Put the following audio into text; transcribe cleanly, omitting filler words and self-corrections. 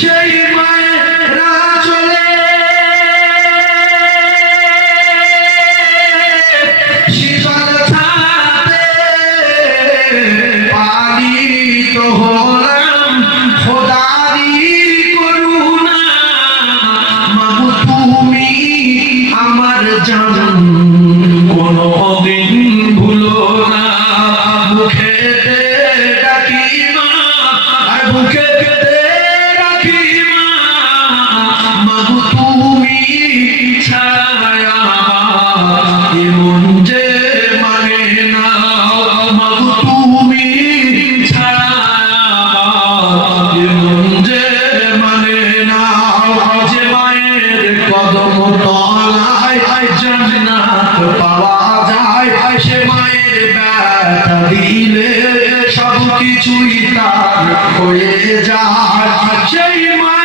সেই মায়েরা চলে শীতল ছাতে পালিত হলাম খোদারি করুণা। মাগো তুমি আমার জান কোনদিন ভুলো না। বুকেতে ডাকি মা, আর বুকেতে রাখি মা। মাগো তুমি ছায়া এমন যে মানে না। মাগো তুমি ছায়া এমন যে মানে না। যে মায়ের কদম তলায় জান্নাত পাওয়া যায়, সে মায়ের ব্যথা দিলে সব কিছুই তার হয়ে যায়। সেই মা